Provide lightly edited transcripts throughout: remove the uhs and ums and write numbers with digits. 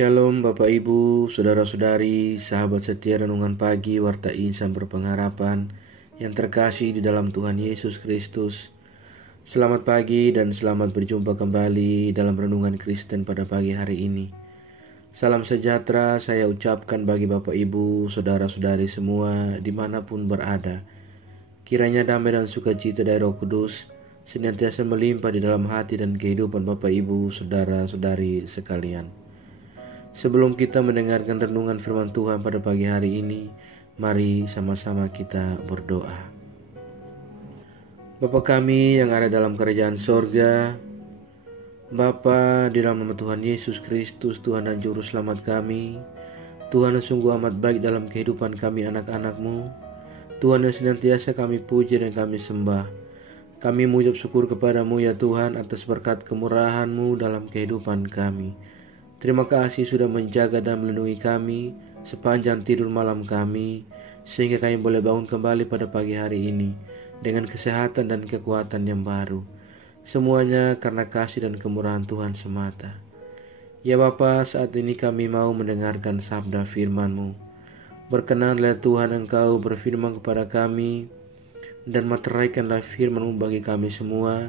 Shalom Bapak Ibu, Saudara-saudari, sahabat setia Renungan Pagi Warta Insan Berpengharapan yang terkasih di dalam Tuhan Yesus Kristus. Selamat pagi dan selamat berjumpa kembali dalam Renungan Kristen pada pagi hari ini. Salam sejahtera saya ucapkan bagi Bapak Ibu, Saudara-saudari semua dimanapun berada. Kiranya damai dan sukacita dari Roh Kudus senantiasa melimpah di dalam hati dan kehidupan Bapak Ibu, Saudara-saudari sekalian. Sebelum kita mendengarkan renungan firman Tuhan pada pagi hari ini, mari sama-sama kita berdoa. Bapa kami yang ada dalam kerajaan sorga, Bapa, di dalam nama Tuhan Yesus Kristus, Tuhan dan Juru Selamat kami, Tuhan yang sungguh amat baik dalam kehidupan kami anak-anak-Mu, Tuhan yang senantiasa kami puji dan kami sembah. Kami mengucap syukur kepada-Mu ya Tuhan atas berkat kemurahan-Mu dalam kehidupan kami. Terima kasih sudah menjaga dan melindungi kami sepanjang tidur malam kami, sehingga kami boleh bangun kembali pada pagi hari ini dengan kesehatan dan kekuatan yang baru. Semuanya karena kasih dan kemurahan Tuhan semata. Ya Bapa, saat ini kami mau mendengarkan sabda firman-Mu. Berkenanlah Tuhan Engkau berfirman kepada kami, dan materaikanlah firman-Mu bagi kami semua,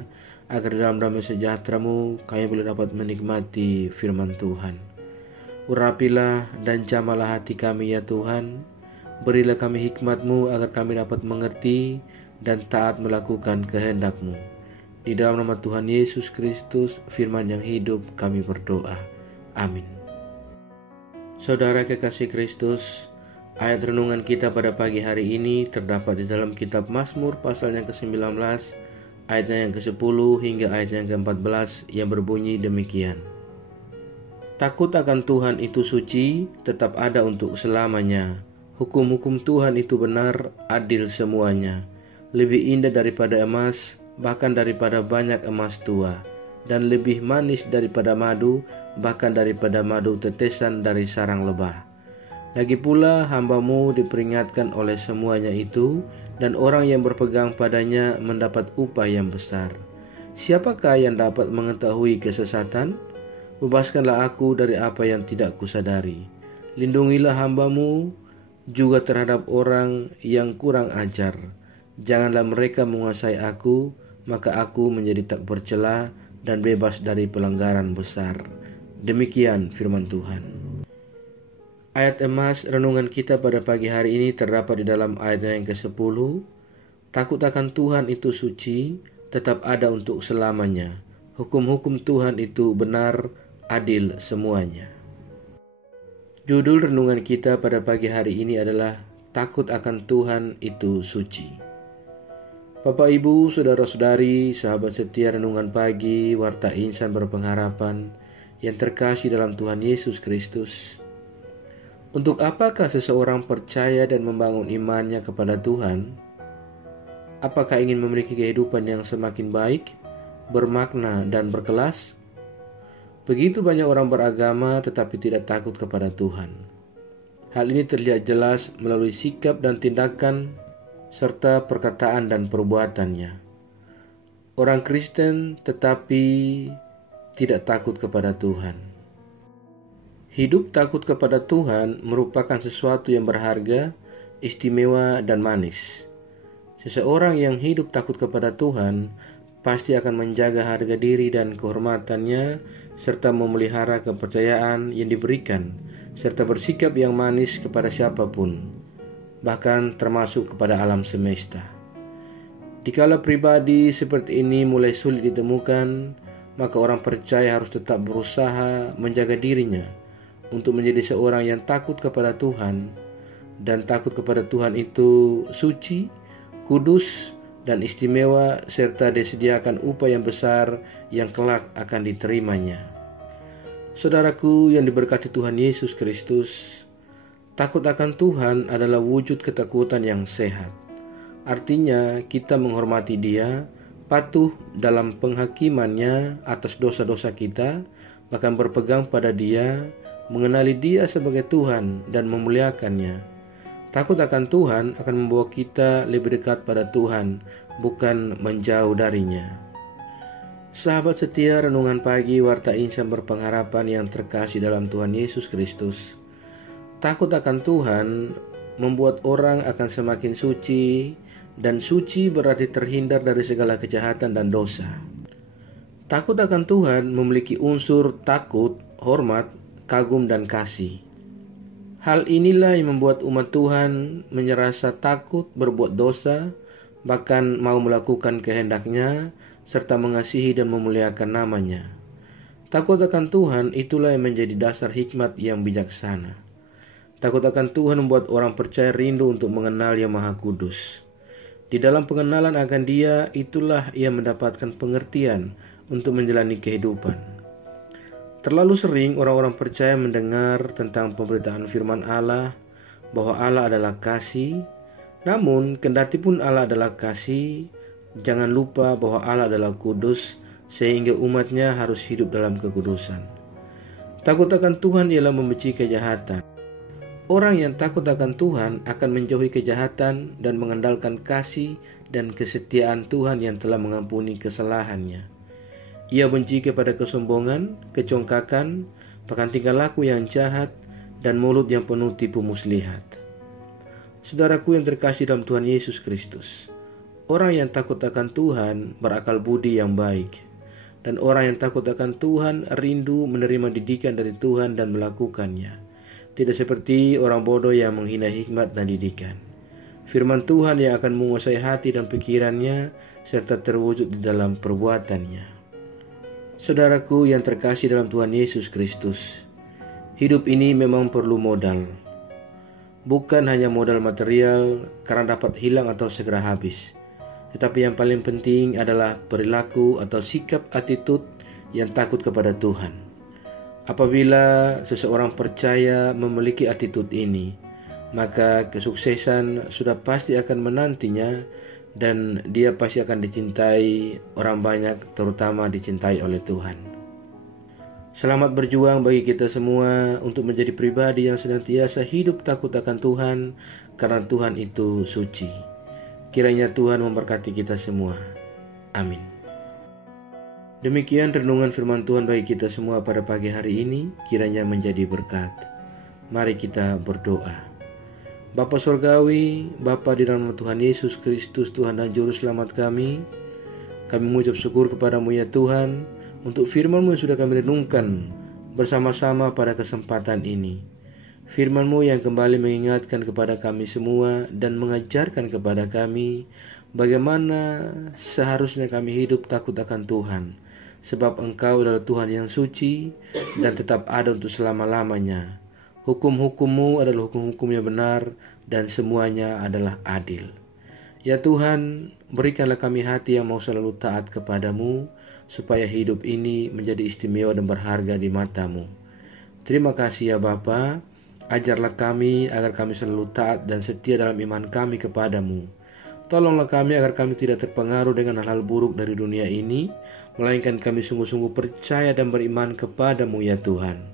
agar dalam damai sejahtera-Mu kami boleh dapat menikmati firman Tuhan. Urapilah dan jamalah hati kami ya Tuhan. Berilah kami hikmat-Mu agar kami dapat mengerti dan taat melakukan kehendak-Mu. Di dalam nama Tuhan Yesus Kristus, firman yang hidup, kami berdoa. Amin. Saudara kekasih Kristus, ayat renungan kita pada pagi hari ini terdapat di dalam kitab Mazmur pasal yang ke-19, ayatnya yang ke-10 hingga ayatnya yang ke-14 yang berbunyi demikian. Takut akan Tuhan itu suci, tetap ada untuk selamanya. Hukum-hukum Tuhan itu benar, adil semuanya. Lebih indah daripada emas, bahkan daripada banyak emas tua. Dan lebih manis daripada madu, bahkan daripada madu tetesan dari sarang lebah. Lagi pula hamba-Mu diperingatkan oleh semuanya itu, dan orang yang berpegang padanya mendapat upah yang besar. Siapakah yang dapat mengetahui kesesatan? Bebaskanlah aku dari apa yang tidak kusadari. Lindungilah hamba-Mu juga terhadap orang yang kurang ajar. Janganlah mereka menguasai aku, maka aku menjadi tak bercela dan bebas dari pelanggaran besar. Demikian firman Tuhan. Ayat emas renungan kita pada pagi hari ini terdapat di dalam ayat yang ke-10. Takut akan Tuhan itu suci, tetap ada untuk selamanya. Hukum-hukum Tuhan itu benar, adil semuanya. Judul renungan kita pada pagi hari ini adalah Takut akan Tuhan itu suci. Bapak Ibu, Saudara-saudari, sahabat setia Renungan Pagi, Warta Insan Berpengharapan yang terkasih dalam Tuhan Yesus Kristus. Untuk apakah seseorang percaya dan membangun imannya kepada Tuhan? Apakah ingin memiliki kehidupan yang semakin baik, bermakna, dan berkelas? Begitu banyak orang beragama tetapi tidak takut kepada Tuhan. Hal ini terlihat jelas melalui sikap dan tindakan serta perkataan dan perbuatannya. Orang Kristen tetapi tidak takut kepada Tuhan. Hidup takut kepada Tuhan merupakan sesuatu yang berharga, istimewa, dan manis. Seseorang yang hidup takut kepada Tuhan pasti akan menjaga harga diri dan kehormatannya, serta memelihara kepercayaan yang diberikan, serta bersikap yang manis kepada siapapun, bahkan termasuk kepada alam semesta. Dikala pribadi seperti ini mulai sulit ditemukan, maka orang percaya harus tetap berusaha menjaga dirinya untuk menjadi seorang yang takut kepada Tuhan, dan takut kepada Tuhan itu suci, kudus, dan istimewa, serta disediakan upah yang besar yang kelak akan diterimanya. Saudaraku yang diberkati Tuhan Yesus Kristus, takut akan Tuhan adalah wujud ketakutan yang sehat. Artinya kita menghormati Dia, patuh dalam penghakimannya atas dosa-dosa kita, bahkan berpegang pada Dia, mengenali Dia sebagai Tuhan dan memuliakannya. Takut akan Tuhan akan membawa kita lebih dekat pada Tuhan, bukan menjauh darinya. Sahabat setia Renungan Pagi Warta Insan Berpengharapan yang terkasih dalam Tuhan Yesus Kristus. Takut akan Tuhan membuat orang akan semakin suci, dan suci berarti terhindar dari segala kejahatan dan dosa. Takut akan Tuhan memiliki unsur takut, hormat, kagum, dan kasih. Hal inilah yang membuat umat Tuhan merasa takut berbuat dosa, bahkan mau melakukan kehendaknya, serta mengasihi dan memuliakan namanya. Takut akan Tuhan itulah yang menjadi dasar hikmat yang bijaksana. Takut akan Tuhan membuat orang percaya rindu untuk mengenal Yang Maha Kudus. Di dalam pengenalan akan Dia, itulah ia mendapatkan pengertian untuk menjalani kehidupan. Terlalu sering orang-orang percaya mendengar tentang pemberitaan firman Allah bahwa Allah adalah kasih. Namun, kendati pun Allah adalah kasih, jangan lupa bahwa Allah adalah kudus, sehingga umatnya harus hidup dalam kekudusan. Takut akan Tuhan ialah membenci kejahatan. Orang yang takut akan Tuhan akan menjauhi kejahatan dan mengandalkan kasih dan kesetiaan Tuhan yang telah mengampuni kesalahannya. Ia benci kepada kesombongan, kecongkakan, bahkan tingkah laku yang jahat, dan mulut yang penuh tipu muslihat. Saudaraku yang terkasih dalam Tuhan Yesus Kristus, orang yang takut akan Tuhan berakal budi yang baik, dan orang yang takut akan Tuhan rindu menerima didikan dari Tuhan dan melakukannya. Tidak seperti orang bodoh yang menghina hikmat dan didikan. Firman Tuhan yang akan menguasai hati dan pikirannya serta terwujud di dalam perbuatannya. Saudaraku yang terkasih dalam Tuhan Yesus Kristus, hidup ini memang perlu modal. Bukan hanya modal material karena dapat hilang atau segera habis. Tetapi yang paling penting adalah perilaku atau sikap attitude yang takut kepada Tuhan. Apabila seseorang percaya memiliki attitude ini, maka kesuksesan sudah pasti akan menantinya, dan dia pasti akan dicintai orang banyak, terutama dicintai oleh Tuhan. Selamat berjuang bagi kita semua untuk menjadi pribadi yang senantiasa hidup takut akan Tuhan, karena Tuhan itu suci. Kiranya Tuhan memberkati kita semua. Amin. Demikian renungan firman Tuhan bagi kita semua pada pagi hari ini, kiranya menjadi berkat. Mari kita berdoa. Bapa Surgawi, Bapa di dalam Tuhan Yesus Kristus, Tuhan dan Juru Selamat kami mengucap syukur kepadamu ya Tuhan, untuk firman-Mu yang sudah kami renungkan bersama-sama pada kesempatan ini. Firman-Mu yang kembali mengingatkan kepada kami semua dan mengajarkan kepada kami bagaimana seharusnya kami hidup takut akan Tuhan, sebab Engkau adalah Tuhan yang suci dan tetap ada untuk selama-lamanya. Hukum-hukum-Mu adalah hukum-hukum yang benar dan semuanya adalah adil. Ya Tuhan, berikanlah kami hati yang mau selalu taat kepadamu, supaya hidup ini menjadi istimewa dan berharga di mata-Mu. Terima kasih ya Bapa, ajarlah kami agar kami selalu taat dan setia dalam iman kami kepadamu. Tolonglah kami agar kami tidak terpengaruh dengan hal-hal buruk dari dunia ini, melainkan kami sungguh-sungguh percaya dan beriman kepadamu ya Tuhan.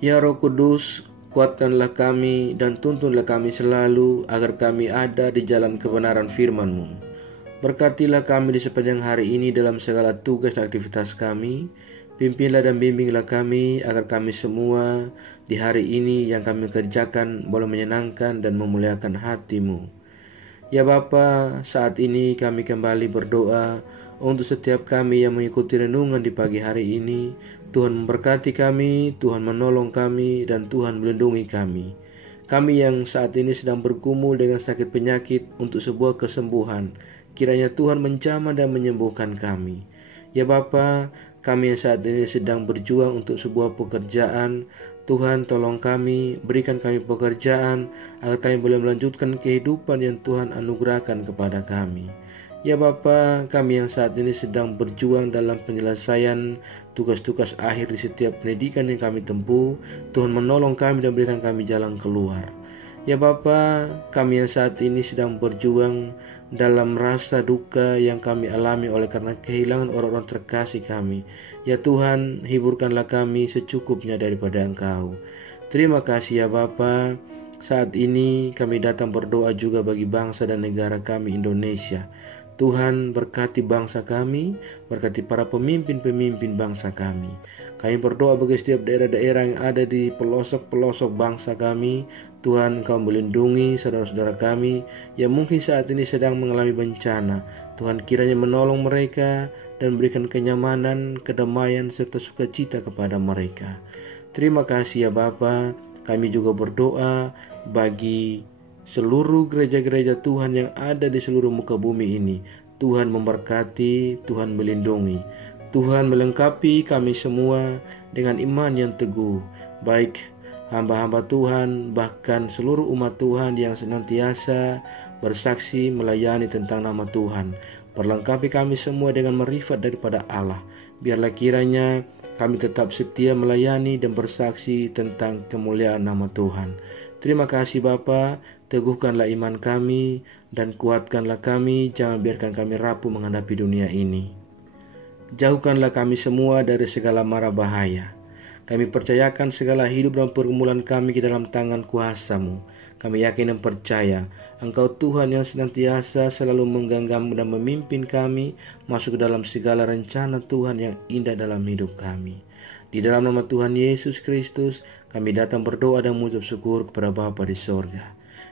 Ya Roh Kudus, kuatkanlah kami dan tuntunlah kami selalu agar kami ada di jalan kebenaran firman-Mu. Berkatilah kami di sepanjang hari ini dalam segala tugas dan aktivitas kami. Pimpinlah dan bimbinglah kami agar kami semua di hari ini yang kami kerjakan boleh menyenangkan dan memuliakan hati-Mu. Ya Bapa, saat ini kami kembali berdoa untuk setiap kami yang mengikuti renungan di pagi hari ini. Tuhan memberkati kami, Tuhan menolong kami, dan Tuhan melindungi kami. Kami yang saat ini sedang bergumul dengan sakit penyakit untuk sebuah kesembuhan, kiranya Tuhan menjamah dan menyembuhkan kami. Ya Bapa, kami yang saat ini sedang berjuang untuk sebuah pekerjaan, Tuhan tolong kami, berikan kami pekerjaan agar kami boleh melanjutkan kehidupan yang Tuhan anugerahkan kepada kami. Ya Bapa, kami yang saat ini sedang berjuang dalam penyelesaian tugas-tugas akhir di setiap pendidikan yang kami tempuh, Tuhan menolong kami dan berikan kami jalan keluar. Ya Bapa, kami yang saat ini sedang berjuang dalam rasa duka yang kami alami oleh karena kehilangan orang-orang terkasih kami. Ya Tuhan, hiburkanlah kami secukupnya daripada Engkau. Terima kasih ya Bapa. Saat ini kami datang berdoa juga bagi bangsa dan negara kami Indonesia. Tuhan berkati bangsa kami, berkati para pemimpin-pemimpin bangsa kami. Kami berdoa bagi setiap daerah-daerah yang ada di pelosok-pelosok bangsa kami. Tuhan, Engkau melindungi saudara-saudara kami yang mungkin saat ini sedang mengalami bencana. Tuhan, kiranya menolong mereka dan berikan kenyamanan, kedamaian, serta sukacita kepada mereka. Terima kasih ya Bapa. Kami juga berdoa bagi seluruh gereja-gereja Tuhan yang ada di seluruh muka bumi ini. Tuhan memberkati, Tuhan melindungi, Tuhan melengkapi kami semua dengan iman yang teguh, baik hamba-hamba Tuhan, bahkan seluruh umat Tuhan yang senantiasa bersaksi melayani tentang nama Tuhan. Perlengkapi kami semua dengan marifat daripada Allah. Biarlah kiranya kami tetap setia melayani dan bersaksi tentang kemuliaan nama Tuhan. Terima kasih Bapa, teguhkanlah iman kami dan kuatkanlah kami, jangan biarkan kami rapuh menghadapi dunia ini. Jauhkanlah kami semua dari segala mara bahaya. Kami percayakan segala hidup dan pergumulan kami ke dalam tangan kuasa-Mu. Kami yakin dan percaya Engkau Tuhan yang senantiasa selalu menggenggam dan memimpin kami masuk ke dalam segala rencana Tuhan yang indah dalam hidup kami. Di dalam nama Tuhan Yesus Kristus, kami datang berdoa dan mengucap syukur kepada Bapa di sorga.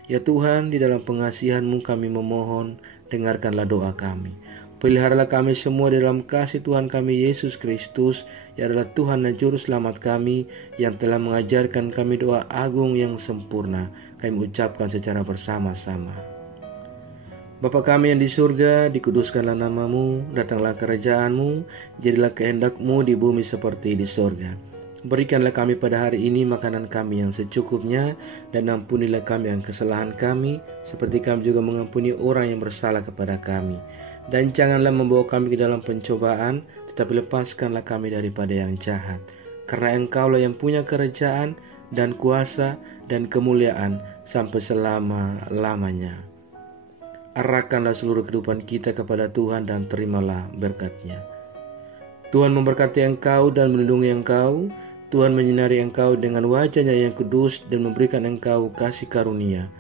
Ya Tuhan, di dalam pengasihan-Mu kami memohon, dengarkanlah doa kami. Peliharalah kami semua di dalam kasih Tuhan kami Yesus Kristus, yang adalah Tuhan dan Juru Selamat kami, yang telah mengajarkan kami doa agung yang sempurna. Kami ucapkan secara bersama-sama. Bapa kami yang di surga, dikuduskanlah nama-Mu, datanglah kerajaan-Mu, jadilah kehendak-Mu di bumi seperti di surga. Berikanlah kami pada hari ini makanan kami yang secukupnya, dan ampunilah kami yang kesalahan kami, seperti kami juga mengampuni orang yang bersalah kepada kami. Dan janganlah membawa kami ke dalam pencobaan, tetapi lepaskanlah kami daripada yang jahat. Karena Engkaulah yang punya kerajaan dan kuasa dan kemuliaan sampai selama-lamanya. Arahkanlah seluruh kehidupan kita kepada Tuhan dan terimalah berkat-Nya. Tuhan memberkati engkau dan melindungi engkau. Tuhan menyinari engkau dengan wajah-Nya yang kudus dan memberikan engkau kasih karunia.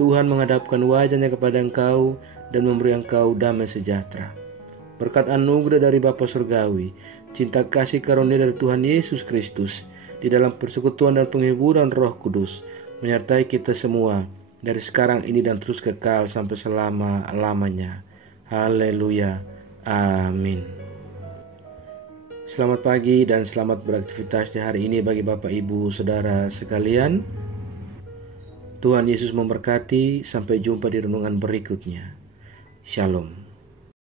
Tuhan menghadapkan wajah-Nya kepada engkau dan memberi engkau damai sejahtera. Berkat anugerah dari Bapa Surgawi, cinta kasih karunia dari Tuhan Yesus Kristus, di dalam persekutuan dan penghiburan Roh Kudus, menyertai kita semua, dari sekarang ini dan terus kekal sampai selama-lamanya. Haleluya. Amin. Selamat pagi dan selamat beraktivitas di hari ini bagi Bapak Ibu Saudara sekalian. Tuhan Yesus memberkati. Sampai jumpa di renungan berikutnya. Shalom.